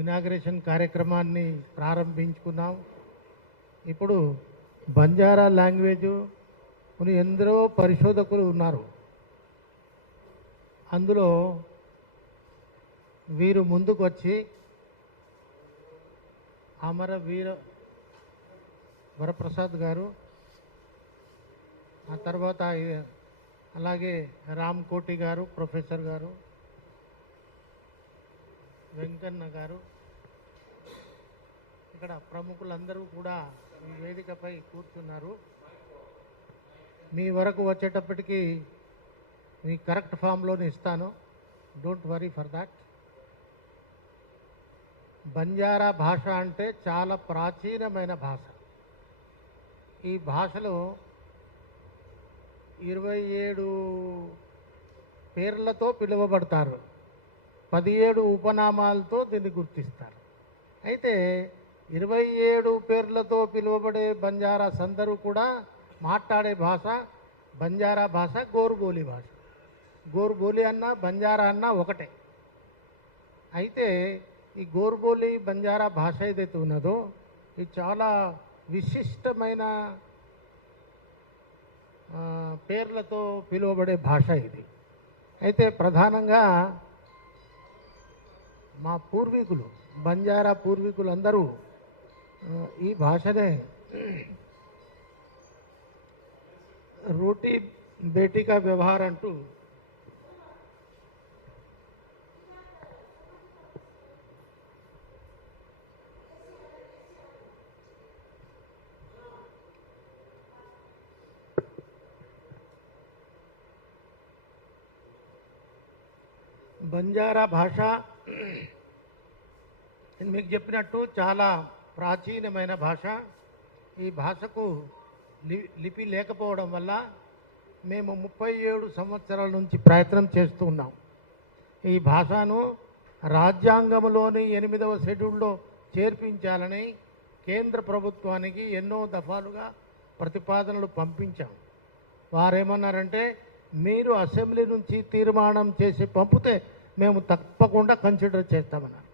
Inauguration కార్యక్రమాన్ని ప్రారంభించుకున్నాం. ఇప్పుడు Banjara language ఎందరో పరిశోధకులు ఉన్నారు. అందులో వీరు ముందుకు వచ్చి అమరవీర వరప్రసాద్ గారు, ఆ తర్వాత అలాగే రామ్ కోటి గారు, ప్రొఫెసర్ గారు, వెంకన్న గారు, ఇక్కడ ప్రముఖులందరూ కూడా ఈ వేదికపై కూర్చున్నారు. మీ వరకు వచ్చేటప్పటికి మీ కరెక్ట్ ఫామ్లోనే ఇస్తాను, don't worry for that. Banjara భాష అంటే చాలా ప్రాచీనమైన భాష. ఈ భాషలో 27 పేర్లతో పిలువబడతారు, 17 ఉపనామాలతో దీన్ని గుర్తిస్తారు. అయితే 27 పేర్లతో పిలువబడే బంజారాస్ అందరూ కూడా మాట్లాడే భాష బంజారా భాష, గోరుబోలి భాష. గోరుబోలి అన్నా బంజారా అన్నా ఒకటే. అయితే ఈ గోరుబోలి బంజారా భాష ఏదైతే ఉన్నదో ఇది చాలా విశిష్టమైన పేర్లతో పిలువబడే భాష ఇది. అయితే ప్రధానంగా మా పూర్వీకులు, బంజారా పూర్వీకులందరూ ఈ భాషనే రోటీ బేటీకా వ్యవహార్ అంటూ బంజారా భాష మీకు చెప్పినట్టు చాలా ప్రాచీనమైన భాష. ఈ భాషకు లిపి లేకపోవడం వల్ల మేము 37 సంవత్సరాల నుంచి ప్రయత్నం చేస్తూ ఉన్నాం. ఈ భాషను రాజ్యాంగంలోని 8వ షెడ్యూల్లో చేర్పించాలని కేంద్ర ప్రభుత్వానికి ఎన్నో దఫాలుగా ప్రతిపాదనలు పంపించాం. వారేమన్నారంటే, మీరు అసెంబ్లీ నుంచి తీర్మానం చేసి పంపితే మేము తప్పకుండా కన్సిడర్ చేస్తామన్నారు.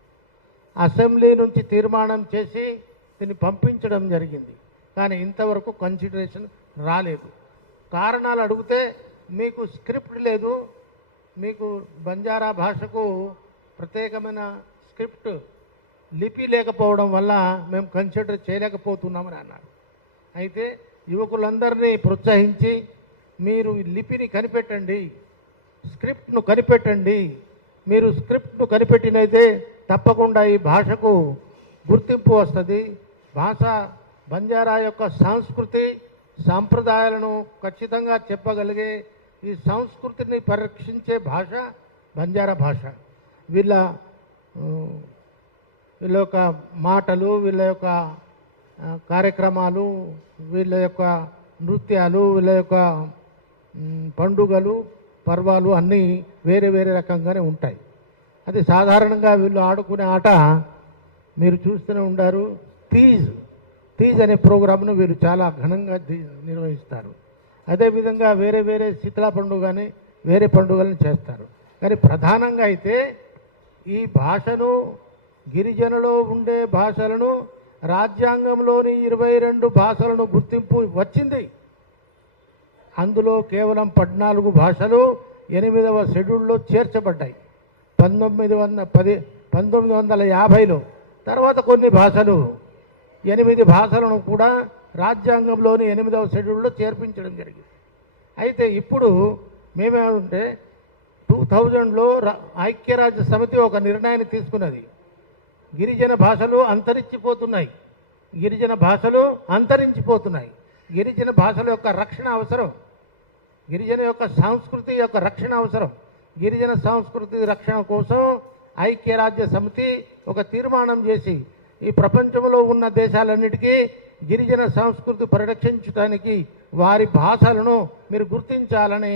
అసెంబ్లీ నుంచి తీర్మానం చేసి దీన్ని పంపించడం జరిగింది, కానీ ఇంతవరకు కన్సిడరేషన్ రాలేదు. కారణాలు అడిగితే మీకు స్క్రిప్ట్ లేదు, మీకు బంజారా భాషకు ప్రత్యేకమైన స్క్రిప్ట్ లిపి లేకపోవడం వల్ల మేము కన్సిడర్ చేయలేకపోతున్నామని అన్నారు. అయితే యువకులందరినీ ప్రోత్సహించి మీరు లిపిని కనిపెట్టండి, స్క్రిప్ట్ను కనిపెట్టండి, మీరు స్క్రిప్ట్ను కనిపెట్టినైతే తప్పకుండా ఈ భాషకు గుర్తింపు వస్తుంది. భాష బంజారా యొక్క సంస్కృతి సాంప్రదాయాలను ఖచ్చితంగా చెప్పగలిగే ఈ సంస్కృతిని పరిరక్షించే భాష బంజారా భాష. వీళ్ళ యొక్క మాటలు, వీళ్ళ యొక్క కార్యక్రమాలు, వీళ్ళ యొక్క నృత్యాలు, వీళ్ళ యొక్క పండుగలు, పర్వాలు అన్నీ వేరే వేరే రకంగానే ఉంటాయి. అది సాధారణంగా వీళ్ళు ఆడుకునే ఆట మీరు చూస్తూనే ఉండారు. తీజ్ అనే ప్రోగ్రామ్ను వీళ్ళు చాలా ఘనంగా నిర్వహిస్తారు. అదేవిధంగా వేరే వేరే శీతల పండుగని, వేరే పండుగలను చేస్తారు. కానీ ప్రధానంగా అయితే ఈ భాషను, గిరిజనులో ఉండే భాషలను రాజ్యాంగంలోని 22 భాషలను గుర్తింపు వచ్చింది. అందులో కేవలం 14 భాషలు 8వ షెడ్యూల్లో చేర్చబడ్డాయి 1950లో. తర్వాత కొన్ని భాషలు 8 భాషలను కూడా రాజ్యాంగంలోని 8వ షెడ్యూల్లో చేర్పించడం జరిగింది. అయితే ఇప్పుడు మేమేమంటే 2000లో ఐక్యరాజ్య సమితి ఒక నిర్ణయాన్ని తీసుకున్నది. గిరిజన భాషలు అంతరించిపోతున్నాయి, గిరిజన భాషలు అంతరించిపోతున్నాయి. గిరిజన భాషల యొక్క రక్షణ అవసరం, గిరిజన యొక్క సంస్కృతి యొక్క రక్షణ అవసరం. గిరిజన సంస్కృతి రక్షణ కోసం ఐక్యరాజ్య సమితి ఒక తీర్మానం చేసి ఈ ప్రపంచంలో ఉన్న దేశాలన్నిటికీ గిరిజన సంస్కృతి పరిరక్షించడానికి వారి భాషలను మీరు గుర్తించాలని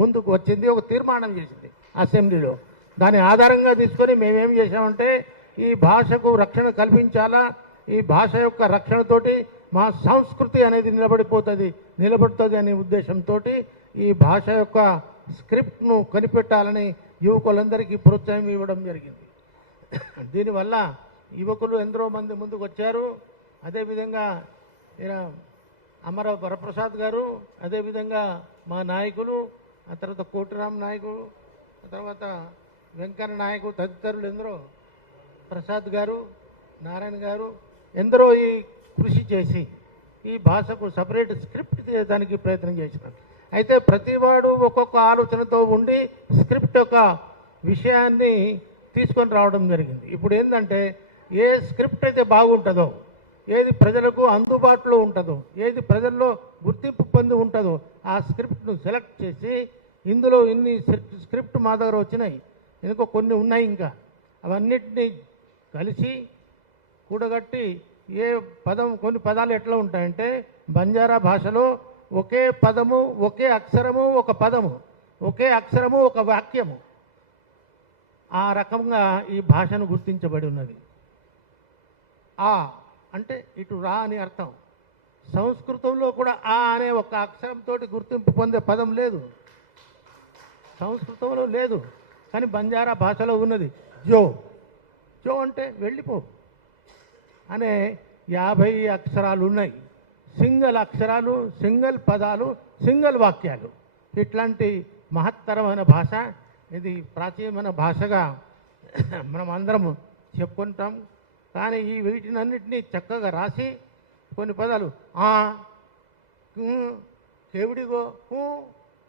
ముందుకు వచ్చింది, ఒక తీర్మానం చేసింది అసెంబ్లీలో. దాని ఆధారంగా తీసుకొని మేమేం చేసామంటే, ఈ భాషకు రక్షణ కల్పించాలా, ఈ భాష యొక్క రక్షణతోటి మా సంస్కృతి అనేది నిలబడుతుంది అనే ఉద్దేశంతో ఈ భాష యొక్క స్క్రిప్ట్ను కనిపెట్టాలని యువకులందరికీ ప్రోత్సాహం ఇవ్వడం జరిగింది. దీనివల్ల యువకులు ఎందరో మంది ముందుకు వచ్చారు. అదేవిధంగా అమర వరప్రసాద్ గారు, అదేవిధంగా మా నాయకులు, ఆ తర్వాత కోటిరామ్ నాయకుడు, ఆ తర్వాత వెంకన్న నాయకు, తదితరులు ఎందరో, ప్రసాద్ గారు, నారాయణ గారు ఎందరో ఈ కృషి చేసి ఈ భాషకు సపరేట్ స్క్రిప్ట్ చేయడానికి ప్రయత్నం చేసినారు. అయితే ప్రతివాడు ఒక్కొక్క ఆలోచనతో ఉండి స్క్రిప్ట్ యొక్క విషయాన్ని తీసుకొని రావడం జరిగింది. ఇప్పుడు ఏంటంటే ఏ స్క్రిప్ట్ అయితే బాగుంటుందో, ఏది ప్రజలకు అందుబాటులో ఉంటుందో, ఏది ప్రజల్లో గుర్తింపు పొంది ఉంటుందో ఆ స్క్రిప్ట్ను సెలెక్ట్ చేసి, ఇందులో ఇన్ని స్క్రిప్ట్ మా దగ్గర వచ్చినాయి, ఇంకో కొన్ని ఉన్నాయి, ఇంకా అవన్నిటినీ కలిసి కూడగట్టి ఏ పదం, కొన్ని పదాలు ఎట్లా ఉంటాయంటే బంజారా భాషలో ఒకే పదము, ఒకే అక్షరము, ఒక పదము, ఒకే అక్షరము, ఒక వాక్యము, ఆ రకంగా ఈ భాషను గుర్తించబడి ఉన్నది. ఆ అంటే ఇటు రా అని అర్థం. సంస్కృతంలో కూడా ఆ అనే ఒక అక్షరంతో గుర్తింపు పొందే పదం లేదు, సంస్కృతంలో లేదు. కానీ బంజారా భాషలో ఉన్నది జో. జో అంటే వెళ్ళిపో అనే 50 అక్షరాలు ఉన్నాయి. సింగిల్ అక్షరాలు, సింగిల్ పదాలు, సింగిల్ వాక్యాలు. ఇట్లాంటి మహత్తరమైన భాష ఇది. ప్రాచీనమైన భాషగా మనం అందరం చెప్పుకుంటాం. కానీ ఈ వీటినన్నిటినీ చక్కగా రాసి కొన్ని పదాలు కేవిడిగో,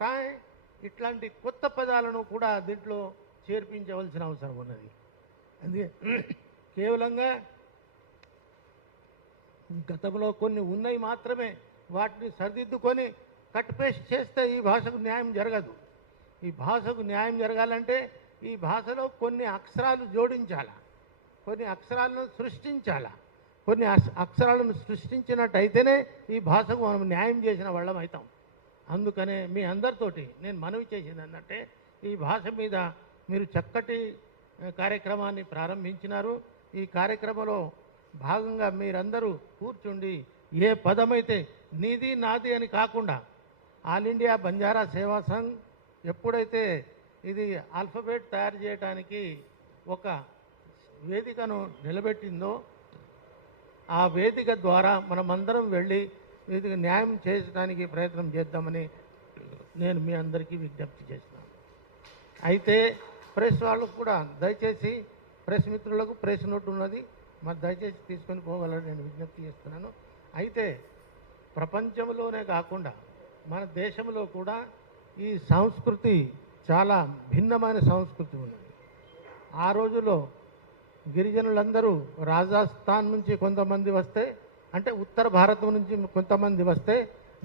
కాయ్, ఇట్లాంటి కొత్త పదాలను కూడా దీంట్లో చేర్పించవలసిన అవసరం ఉన్నది. అది కేవలంగా గతంలో కొన్ని ఉన్నాయి మాత్రమే, వాటిని సరిదిద్దుకొని కట్ పేస్ట్ చేస్తే ఈ భాషకు న్యాయం జరగదు. ఈ భాషకు న్యాయం జరగాలంటే ఈ భాషలో కొన్ని అక్షరాలు జోడించాలా, కొన్ని అక్షరాలను సృష్టించాలా. కొన్ని అక్షరాలను సృష్టించినట్టయితేనే ఈ భాషకు మనం న్యాయం చేసిన వాళ్ళం అవుతాం. అందుకనే మీ అందరితోటి నేను మనవి చేసింది ఏంటంటే, ఈ భాష మీద మీరు చక్కటి కార్యక్రమాన్ని ప్రారంభించినారు. ఈ కార్యక్రమంలో భాగంగా మీరందరూ కూర్చుండి ఏ పదమైతే నీది నాది అని కాకుండా ఆల్ ఇండియా బంజారా సేవా సంఘ్ ఎప్పుడైతే ఇది ఆల్ఫబెట్ తయారు చేయడానికి ఒక వేదికను నిలబెట్టిందో, ఆ వేదిక ద్వారా మనమందరం వెళ్ళి వేదిక న్యాయం చేయడానికి ప్రయత్నం చేద్దామని నేను మీ అందరికీ విజ్ఞప్తి చేస్తున్నాను. అయితే ప్రెస్ వాళ్ళకు కూడా దయచేసి, ప్రెస్ మిత్రులకు ప్రెస్ నోట్ ఉన్నది, మరి దయచేసి తీసుకొని పోగలరు నేను విజ్ఞప్తి చేస్తున్నాను. అయితే ప్రపంచంలోనే కాకుండా మన దేశంలో కూడా ఈ సంస్కృతి చాలా భిన్నమైన సంస్కృతి ఉన్నది. ఆ రోజుల్లో గిరిజనులందరూ రాజస్థాన్ నుంచి కొంతమంది వస్తే, అంటే ఉత్తర భారతం నుంచి కొంతమంది వస్తే,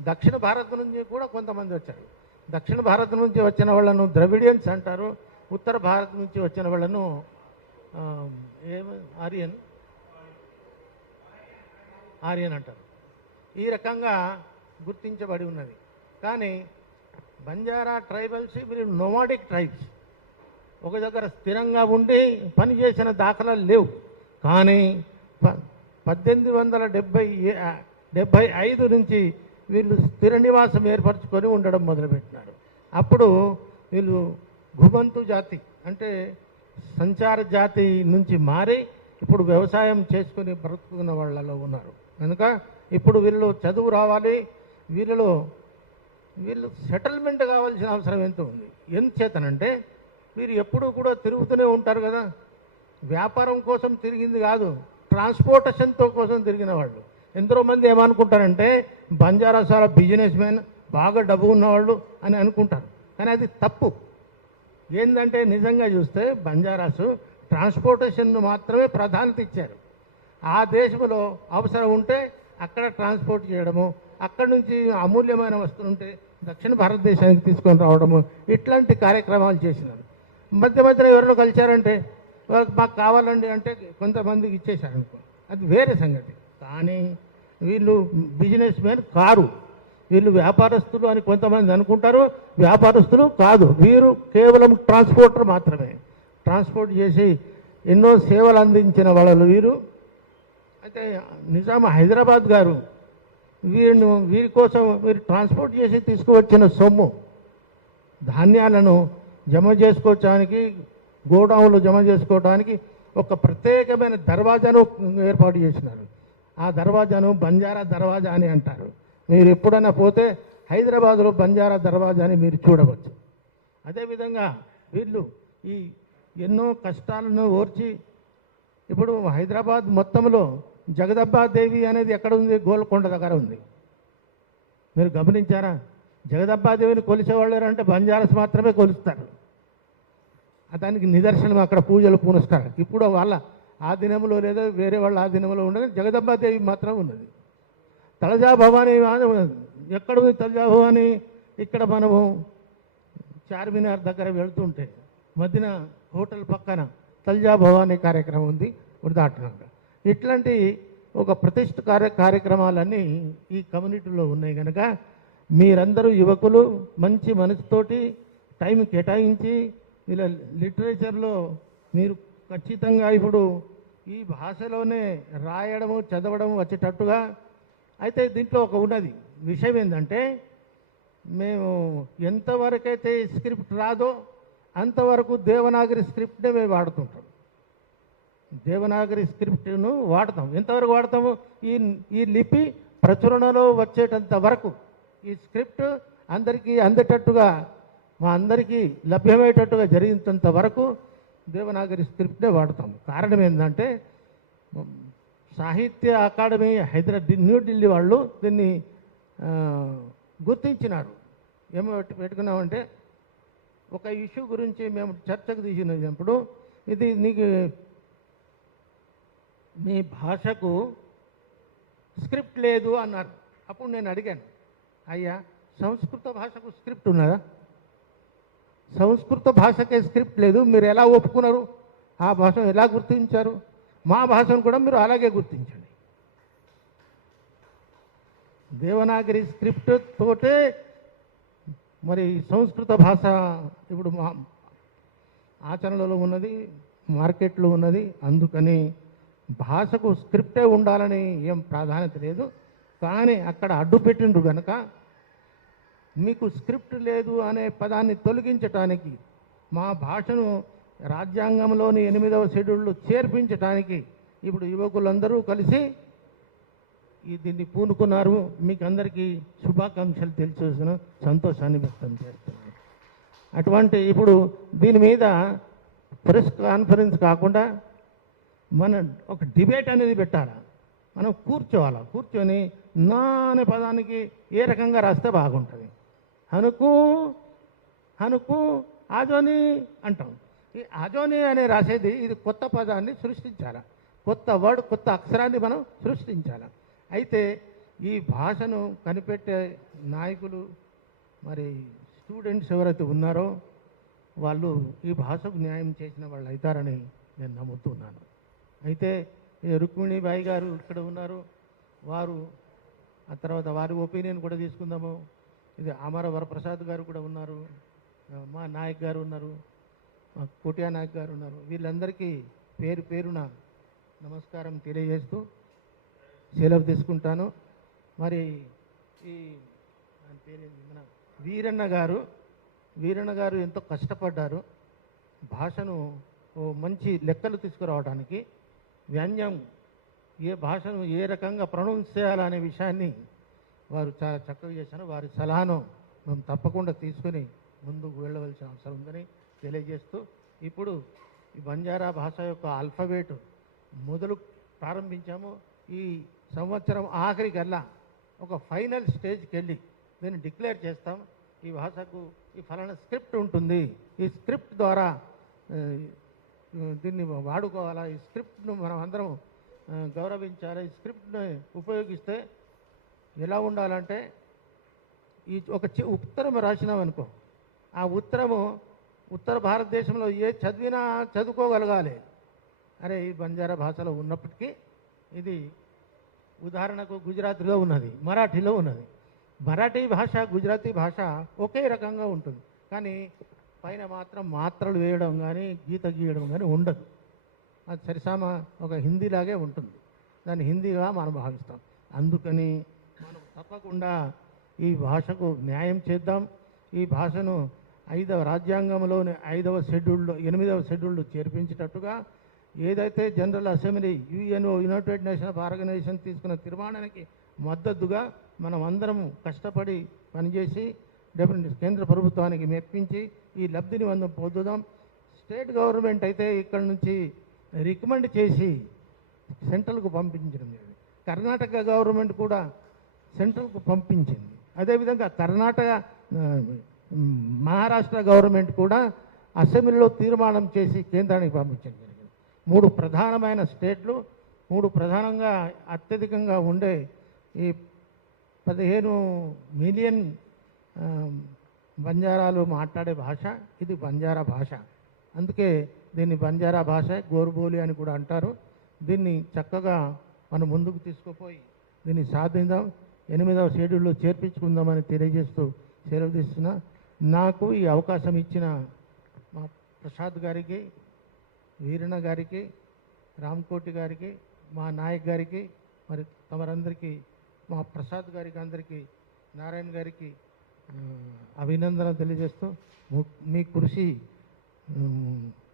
దక్షిణ భారతం నుంచి కూడా కొంతమంది వచ్చారు. దక్షిణ భారతం నుంచి వచ్చిన వాళ్ళను ద్రవిడియన్స్ అంటారు, ఉత్తర భారతం నుంచి వచ్చిన వాళ్ళను ఆర్యన్ అంటారు. ఈ రకంగా గుర్తించబడి ఉన్నది. కానీ బంజారా ట్రైబల్స్ వీళ్ళు నోమాడిక్ ట్రైబ్స్, ఒక దగ్గర స్థిరంగా ఉండి పనిచేసిన దాఖలాలు లేవు. కానీ 1875 నుంచి వీళ్ళు స్థిర నివాసం ఏర్పరచుకొని ఉండడం మొదలుపెట్టినారు. అప్పుడు వీళ్ళు ఘుమంతు జాతి, అంటే సంచార జాతి నుంచి మారి ఇప్పుడు వ్యవసాయం చేసుకుని బ్రతుకున్న వాళ్ళలో ఉన్నారు. కనుక ఇప్పుడు వీళ్ళు చదువు రావాలి, వీళ్ళు సెటిల్మెంట్ కావాల్సిన అవసరం ఎంతో ఉంది. ఎందుచేతనంటే వీరు ఎప్పుడూ కూడా తిరుగుతూనే ఉంటారు కదా, వ్యాపారం కోసం తిరిగింది కాదు, ట్రాన్స్పోర్టేషన్తో కోసం తిరిగిన వాళ్ళు. ఎంతో మంది ఏమనుకుంటారంటే బంజారాసాల బిజినెస్ మ్యాన్, బాగా డబ్బు ఉన్నవాళ్ళు అని అనుకుంటారు. కానీ అది తప్పు. ఏంటంటే నిజంగా చూస్తే బంజారాసు ట్రాన్స్పోర్టేషన్ను మాత్రమే ప్రాధాన్యత ఇచ్చారు. ఆ దేశంలో అవసరం ఉంటే అక్కడ ట్రాన్స్పోర్ట్ చేయడము, అక్కడి నుంచి అమూల్యమైన వస్తువులు ఉంటే దక్షిణ భారతదేశానికి తీసుకొని రావడము, ఇట్లాంటి కార్యక్రమాలు చేసినారు. మధ్యన ఎవరినో కలిశారంటే వాళ్ళకి మాకు కావాలండి అంటే కొంతమందికి ఇచ్చేశారనుకో, అది వేరే సంగతి. కానీ వీళ్ళు బిజినెస్ మ్యాన్ కారు, వీళ్ళు వ్యాపారస్తులు అని కొంతమంది అనుకుంటారు. వ్యాపారస్తులు కాదు, వీరు కేవలం ట్రాన్స్పోర్టర్ మాత్రమే. ట్రాన్స్పోర్ట్ చేసి ఎన్నో సేవలు అందించిన వాళ్ళు వీరు. అయితే నిజాం హైదరాబాద్ గారు వీరి కోసం వీరు ట్రాన్స్పోర్ట్ చేసి తీసుకువచ్చిన సొమ్ము, ధాన్యాలను జమ చేసుకోవడానికి, గోడౌన్లు జమ చేసుకోవడానికి ఒక ప్రత్యేకమైన దర్వాజాను ఏర్పాటు చేసినారు. ఆ దర్వాజాను బంజారా దర్వాజా అని అంటారు. మీరు ఎప్పుడైనా పోతే హైదరాబాదులో బంజారా దర్వాజా అని మీరు చూడవచ్చు. అదేవిధంగా వీళ్ళు ఈ ఎన్నో కష్టాలను ఓర్చి ఇప్పుడు హైదరాబాద్ మొత్తంలో జగదబ్బాదేవి అనేది ఎక్కడ ఉంది? గోల్కొండ దగ్గర ఉంది. మీరు గమనించారా? జగదబ్బాదేవిని కొలిసేవాళ్ళు అంటే బంజారాస్ మాత్రమే కొలుస్తారు. దానికి నిదర్శనం అక్కడ పూజలు పునస్కారం. ఇప్పుడు వాళ్ళ ఆధీనంలో లేదా వేరే వాళ్ళ ఆధీనంలో ఉండదు, జగదబ్బాదేవి మాత్రం ఉన్నది. తలజా భవానీ ఎక్కడ ఉంది? తలజా భవానీ ఇక్కడ మనము చార్మినార్ దగ్గర వెళుతుంటే మధ్యన హోటల్ పక్కన తలజా భవానీ కార్యక్రమం ఉంది ఉదాహరణగా. ఇట్లాంటి ఒక ప్రతిష్ఠ కార్యక్రమాలన్నీ ఈ కమ్యూనిటీలో ఉన్నాయి కనుక మీరందరూ యువకులు మంచి మనసుతోటి టైం కేటాయించి ఇలా లిటరేచర్లో మీరు ఖచ్చితంగా ఇప్పుడు ఈ భాషలోనే రాయడము చదవడము వచ్చేటట్టుగా. అయితే దీంట్లో ఒక ఉన్నది విషయం ఏంటంటే, మేము ఎంతవరకైతే స్క్రిప్ట్ రాదో అంతవరకు దేవనాగరి స్క్రిప్ట్నే మేము వాడుతుంటాం. దేవనాగరి స్క్రిప్ట్ను వాడతాం. ఎంతవరకు వాడతాము? ఈ లిపి ప్రచురణలో వచ్చేటంత వరకు ఈ స్క్రిప్ట్ అందరికీ అందేటట్టుగా, మా అందరికీ లభ్యమయ్యేటట్టుగా జరిగినంత వరకు దేవనాగరి స్క్రిప్ట్నే వాడతాము. కారణం ఏంటంటే, సాహిత్య అకాడమీ న్యూఢిల్లీ వాళ్ళు దీన్ని గుర్తించినారు. ఏమో పెట్టుకున్నామంటే, ఒక ఇష్యూ గురించి మేము చర్చకు తీసినప్పుడు ఇది నీకు మీ భాషకు స్క్రిప్ట్ లేదు అన్నారు. అప్పుడు నేను అడిగాను, అయ్యా సంస్కృత భాషకు స్క్రిప్ట్ ఉన్నదా? సంస్కృత భాషకే స్క్రిప్ట్ లేదు, మీరు ఎలా ఒప్పుకున్నారు? ఆ భాషను ఎలా గుర్తించారు? మా భాషను కూడా మీరు అలాగే గుర్తించండి. దేవనాగరి స్క్రిప్ట్ తోటే మరి సంస్కృత భాష ఇప్పుడు మా ఆచరణలో ఉన్నది, మార్కెట్లో ఉన్నది. అందుకని భాషకు స్క్రిప్టే ఉండాలని ఏం ప్రాధాన్యత లేదు. కానీ అక్కడ అడ్డు పెట్టిండ్రు కనుక మీకు స్క్రిప్ట్ లేదు అనే పదాన్ని తొలగించటానికి, మా భాషను రాజ్యాంగంలోని 8వ షెడ్యూల్లో చేర్పించడానికి ఇప్పుడు యువకులందరూ కలిసి దీన్ని పూనుకున్నారు. మీకు అందరికీ శుభాకాంక్షలు తెలియచేసిన సంతోషాన్ని వ్యక్తం చేస్తున్నాను. అటువంటి ఇప్పుడు దీని మీద ప్రెస్ కాన్ఫరెన్స్ కాకుండా మనం ఒక డిబేట్ అనేది పెట్టాలా, మనం కూర్చోవాలా. కూర్చొని నా అనే పదానికి ఏ రకంగా రాస్తే బాగుంటుంది? హనుకు హనుకు ఆజోని అంటాం. ఈ ఆజోని అనే రాసేది ఇది కొత్త పదాన్ని సృష్టించాలి, కొత్త వర్డ్, కొత్త అక్షరాన్ని మనం సృష్టించాలి. అయితే ఈ భాషను కనిపెట్టే నాయకులు మరి స్టూడెంట్స్ ఎవరైతే ఉన్నారో వాళ్ళు ఈ భాషకు న్యాయం చేసిన వాళ్ళు అవుతారని నేను నమ్ముతున్నాను. అయితే రుక్మిణీబాయి గారు ఇక్కడ ఉన్నారు, వారు ఆ తర్వాత వారి ఒపీనియన్ కూడా తీసుకుందాము. ఇది అమర వరప్రసాద్ గారు కూడా ఉన్నారు, మా నాయక్ గారు ఉన్నారు, మా కోట్యా నాయక్ గారు ఉన్నారు. వీళ్ళందరికీ పేరు పేరున నమస్కారం తెలియజేస్తూ సెలవు తీసుకుంటాను. మరి ఈ పేరు మన వీరన్న గారు ఎంతో కష్టపడ్డారు భాషను మంచి లెక్కలు తీసుకురావడానికి. వ్యంగ్యం ఏ భాషను ఏ రకంగా ప్రొనౌన్స్ చేయాలనే విషయాన్ని వారు చాలా చక్కగా చేశారు. వారి సలహాను మేము తప్పకుండా తీసుకొని ముందుకు వెళ్ళవలసిన అవసరం ఉందని తెలియజేస్తూ, ఇప్పుడు ఈ బంజారా భాష యొక్క ఆల్ఫాబెట్ మొదలు ప్రారంభించాము. ఈ సంవత్సరం ఆఖరికల్లా ఒక ఫైనల్ స్టేజ్కి వెళ్ళి దీన్ని డిక్లేర్ చేస్తాం. ఈ భాషకు ఈ ఫలానా స్క్రిప్ట్ ఉంటుంది, ఈ స్క్రిప్ట్ ద్వారా దీన్ని వాడుకోవాలా, ఈ స్క్రిప్ట్ను మనం అందరం గౌరవించాలి. ఈ స్క్రిప్ట్ని ఉపయోగిస్తే ఎలా ఉండాలంటే, ఈ ఒక ఉత్తరం రాసినామనుకో, ఆ ఉత్తరము ఉత్తర భారతదేశంలో ఏ చదివినా చదువుకోగలగాలి. అరే ఈ బంజారా భాషలో ఉన్నప్పటికీ ఇది ఉదాహరణకు గుజరాతీలో ఉన్నది, మరాఠీలో ఉన్నది. మరాఠీ భాష గుజరాతీ భాష ఒకే రకంగా ఉంటుంది, కానీ పైన మాత్రం మాత్రలు వేయడం కానీ గీత గీయడం కానీ ఉండదు. అది సరిసామ ఒక హిందీలాగే ఉంటుంది, దాన్ని హిందీగా మనం భావిస్తాం. అందుకని మనం తప్పకుండా ఈ భాషకు న్యాయం చేద్దాం. ఈ భాషను రాజ్యాంగంలోని 8వ షెడ్యూల్లో చేర్పించేటట్టుగా ఏదైతే general assembly UNO united nation of organisation తీసుకున్న తీర్మానానికి మద్దతుగా మనం అందరం కష్టపడి పనిచేసి కేంద్ర ప్రభుత్వానికి మెప్పించి ఈ లబ్ధిని మనం పొందుదాం. స్టేట్ గవర్నమెంట్ అయితే ఇక్కడ నుంచి రికమెండ్ చేసి సెంట్రల్కు పంపించడం జరిగింది. కర్ణాటక గవర్నమెంట్ కూడా సెంట్రల్కు పంపించింది. అదేవిధంగా మహారాష్ట్ర గవర్నమెంట్ కూడా అసెంబ్లీలో తీర్మానం చేసి కేంద్రానికి పంపించడం జరిగింది. 3 ప్రధానమైన స్టేట్లు, 3 ప్రధానంగా అత్యధికంగా ఉండే ఈ 15 మిలియన్ బంజారాలు మాట్లాడే భాష ఇది బంజారా భాష. అందుకే దీన్ని బంజారా భాష గోరుబోలి అని కూడా అంటారు. దీన్ని చక్కగా మనం ముందుకు తీసుకుపోయి దీన్ని సాధిద్దాం, 8వ షెడ్యూల్లో చేర్పించుకుందామని తెలియజేస్తూ సెలవు తీస్తున్నా. నాకు ఈ అవకాశం ఇచ్చిన మా ప్రసాద్ గారికి, వీరణ గారికి, రామ్కోటి గారికి, మా నాయక్ గారికి, మరి తమరందరికీ, మా ప్రసాద్ గారికి, అందరికీ, నారాయణ గారికి అభినందనలు తెలియజేస్తూ మీ కృషి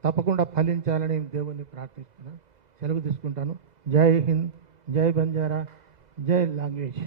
తప్పకుండా ఫలించాలని దేవుణ్ణి ప్రార్థిస్తున్నాను. సెలవు తీసుకుంటాను. జై హింద్, జై బంజారా, జై లాంగ్వేజ్.